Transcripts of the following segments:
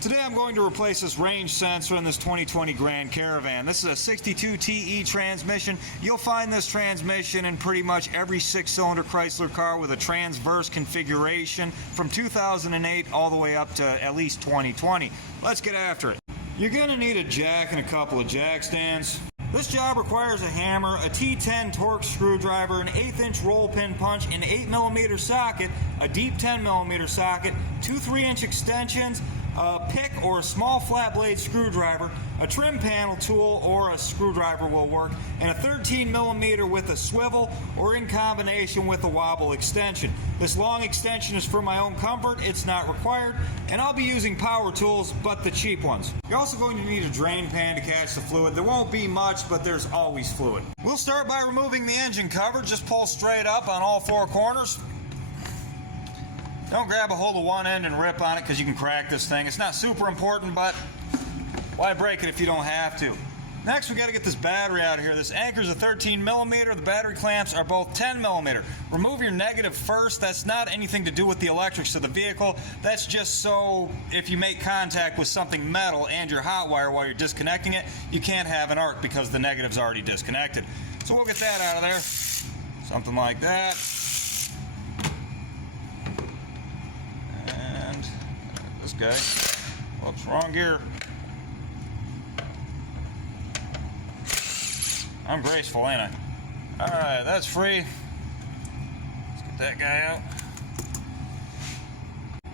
Today I'm going to replace this range sensor in this 2020 Grand Caravan. This is a 62 TE transmission. You'll find this transmission in pretty much every 6-cylinder Chrysler car with a transverse configuration from 2008 all the way up to at least 2020. Let's get after it. You're going to need a jack and a couple of jack stands. This job requires a hammer, a T10 torque screwdriver, an 1/8" roll pin punch, an 8mm socket, a deep 10mm socket, two 3-inch extensions, a pick or a small flat blade screwdriver, a trim panel tool or a screwdriver will work, and a 13mm with a swivel or in combination with a wobble extension. This long extension is for my own comfort, it's not required, and I'll be using power tools, but the cheap ones. You're also going to need a drain pan to catch the fluid. There won't be much, but there's always fluid. We'll start by removing the engine cover. Just pull straight up on all four corners. Don't grab a hold of one end and rip on it because you can crack this thing. It's not super important, but why break it if you don't have to? Next, we got to get this battery out of here. This anchor is a 13mm. The battery clamps are both 10mm. Remove your negative first. That's not anything to do with the electrics of the vehicle. That's just so if you make contact with something metal and your hot wire while you're disconnecting it, you can't have an arc because the negative's already disconnected. So we'll get that out of there. Something like that. And this guy. Whoops, wrong gear. I'm graceful, ain't I? Alright, that's free. Let's get that guy out.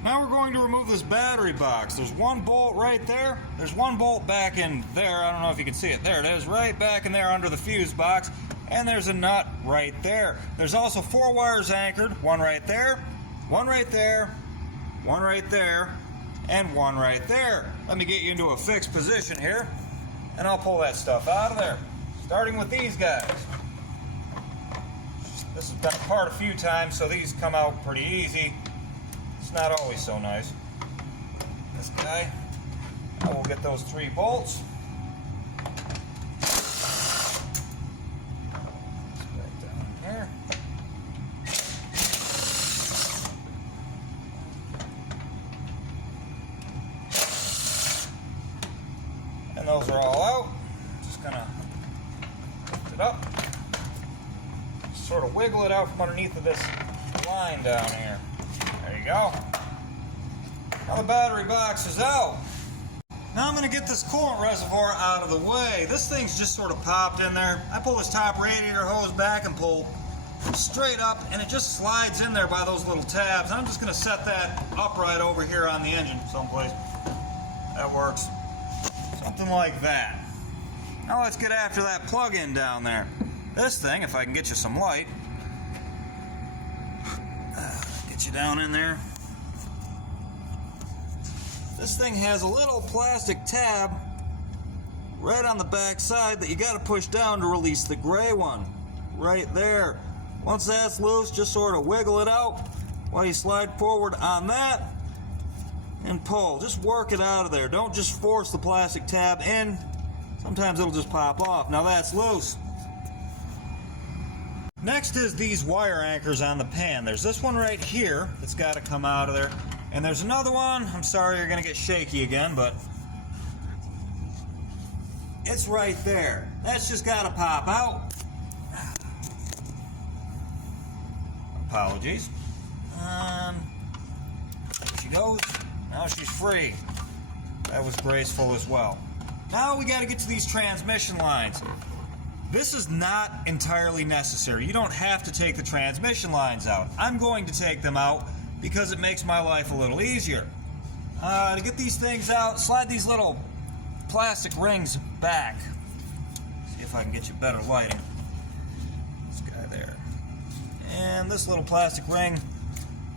Now we're going to remove this battery box. There's one bolt right there. There's one bolt back in there. I don't know if you can see it. There it is, right back in there under the fuse box. And there's a nut right there. There's also 4 wires anchored. One right there, one right there, one right there, and one right there. Let me get you into a fixed position here, and I'll pull that stuff out of there. Starting with these guys. This has been apart a few times, so these come out pretty easy. It's not always so nice. This guy, I will get those 3 bolts. Back down here. And those are all out. Just gonna it up, sort of wiggle it out from underneath of this line down here. There you go. Now the battery box is out. Now I'm going to get this coolant reservoir out of the way. This thing's just sort of popped in there. I pull this top radiator hose back and pull straight up, and it just slides in there by those little tabs. I'm just going to set that upright over here on the engine someplace. That works. Something like that. Now let's get after that plug-in down there. This thing, if I can get you some light, get you down in there. This thing has a little plastic tab right on the back side that you got to push down to release the gray one. Right there. Once that's loose, just sort of wiggle it out while you slide forward on that and pull. Just work it out of there. Don't just force the plastic tab in. Sometimes it'll just pop off. Now that's loose. Next is these wire anchors on the pan. There's this one right here that's got to come out of there. And there's another one. I'm sorry you're going to get shaky again, but it's right there. That's just got to pop out. Apologies. There she goes. Now she's free. That was graceful as well. Now we got to get to these transmission lines. This is not entirely necessary. You don't have to take the transmission lines out. I'm going to take them out because it makes my life a little easier. To get these things out, slide these little plastic rings back. See if I can get you better lighting. This guy there. And this little plastic ring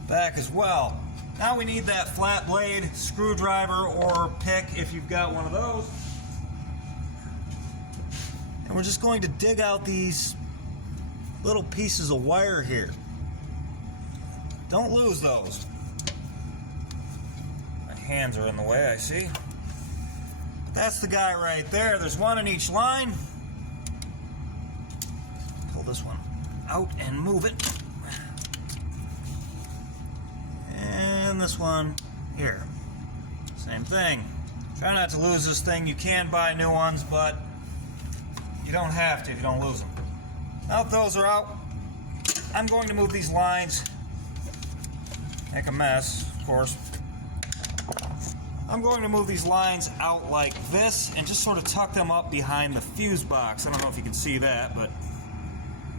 back as well. Now we need that flat blade screwdriver or pick if you've got one of those. And we're just going to dig out these little pieces of wire here. Don't lose those. My hands are in the way, I see. That's the guy right there. There's one in each line. Pull this one out and move it. And this one here. Same thing. Try not to lose this thing. You can buy new ones, but you don't have to if you don't lose them. Now that those are out, I'm going to move these lines. Make a mess, of course. I'm going to move these lines out like this and just sort of tuck them up behind the fuse box. I don't know if you can see that, but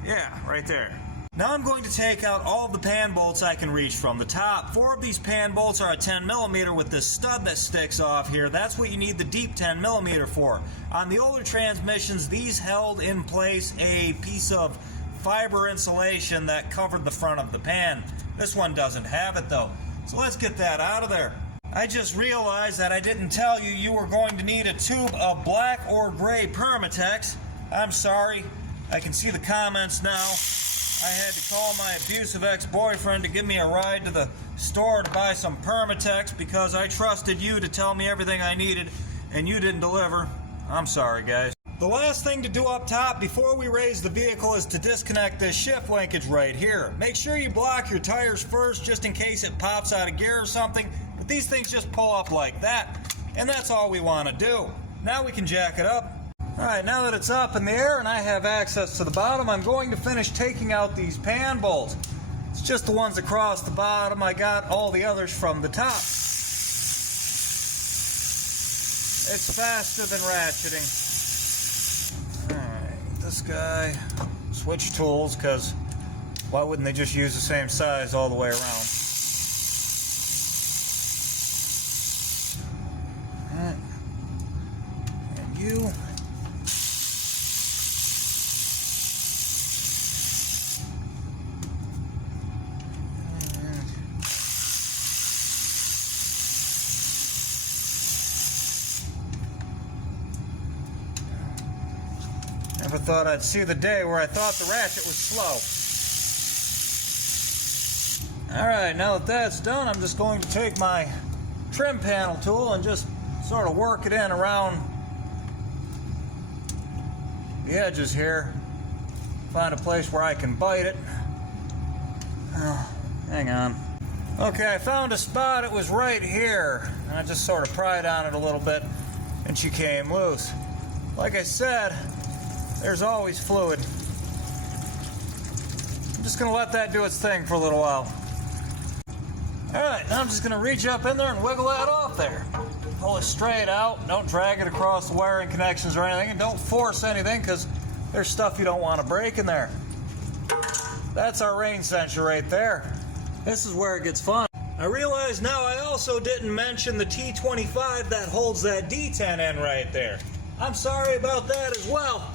yeah, right there. Now I'm going to take out all of the pan bolts I can reach from the top. 4 of these pan bolts are a 10mm with this stud that sticks off here. That's what you need the deep 10mm for. On the older transmissions, these held in place a piece of fiber insulation that covered the front of the pan. This one doesn't have it though. So let's get that out of there. I just realized that I didn't tell you you were going to need a tube of black or gray Permatex. I'm sorry. I can see the comments now. I had to call my abusive ex-boyfriend to give me a ride to the store to buy some Permatex because I trusted you to tell me everything I needed and you didn't deliver. I'm sorry, guys. The last thing to do up top before we raise the vehicle is to disconnect this shift linkage right here. Make sure you block your tires first just in case it pops out of gear or something. But these things just pull up like that. And that's all we want to do. Now we can jack it up. Alright, now that it's up in the air and I have access to the bottom, I'm going to finish taking out these pan bolts. It's just the ones across the bottom. I got all the others from the top. It's faster than ratcheting. Alright, this guy, switch tools, because why wouldn't they just use the same size all the way around? And you. Never thought I'd see the day where I thought the ratchet was slow. Alright, now that that's done, I'm just going to take my trim panel tool and just sort of work it in around the edges here. Find a place where I can bite it. Oh, hang on. Okay, I found a spot. It was right here. And I just sort of pried on it a little bit and she came loose. Like I said, there's always fluid. I'm just going to let that do its thing for a little while. Alright, now I'm just going to reach up in there and wiggle that off there. Pull it straight out. Don't drag it across the wiring connections or anything. And don't force anything because there's stuff you don't want to break in there. That's our rain sensor right there. This is where it gets fun. I realize now I also didn't mention the T25 that holds that D10 in right there. I'm sorry about that as well.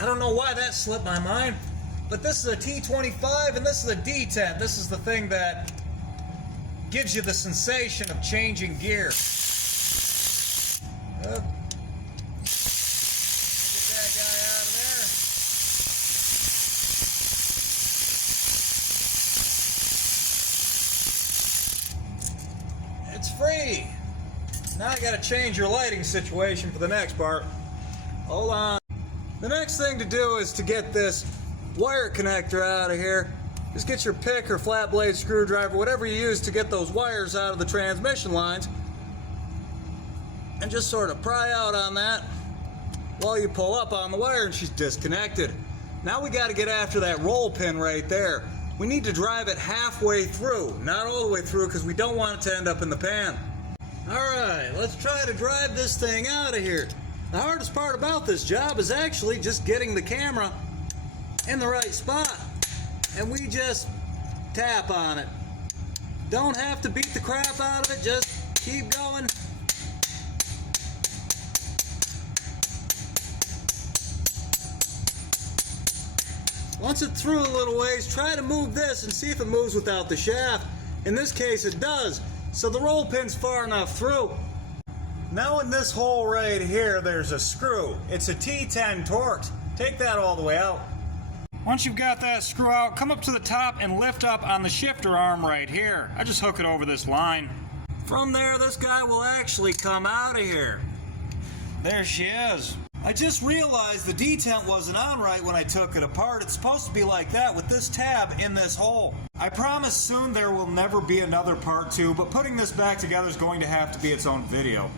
I don't know why that slipped my mind, but this is a T25 and this is a D10. This is the thing that gives you the sensation of changing gear. Get that guy out of there. It's free. Now I gotta change your lighting situation for the next part. Hold on. The next thing to do is to get this wire connector out of here. Just get your pick or flat blade screwdriver, whatever you use to get those wires out of the transmission lines, and just sort of pry out on that while you pull up on the wire and she's disconnected. Now we got to get after that roll pin right there. We need to drive it halfway through, not all the way through, because we don't want it to end up in the pan. Alright, let's try to drive this thing out of here. The hardest part about this job is actually just getting the camera in the right spot. And we just tap on it. Don't have to beat the crap out of it, just keep going. Once it's through a little ways, try to move this and see if it moves without the shaft. In this case it does, so the roll pin's far enough through. Now in this hole right here there's a screw. It's a T10 Torx. Take that all the way out. Once you've got that screw out, come up to the top and lift up on the shifter arm right here. I just hook it over this line. From there, this guy will actually come out of here. There she is. I just realized the detent wasn't on right when I took it apart. It's supposed to be like that with this tab in this hole. I promise soon there will never be another part 2, but putting this back together is going to have to be its own video.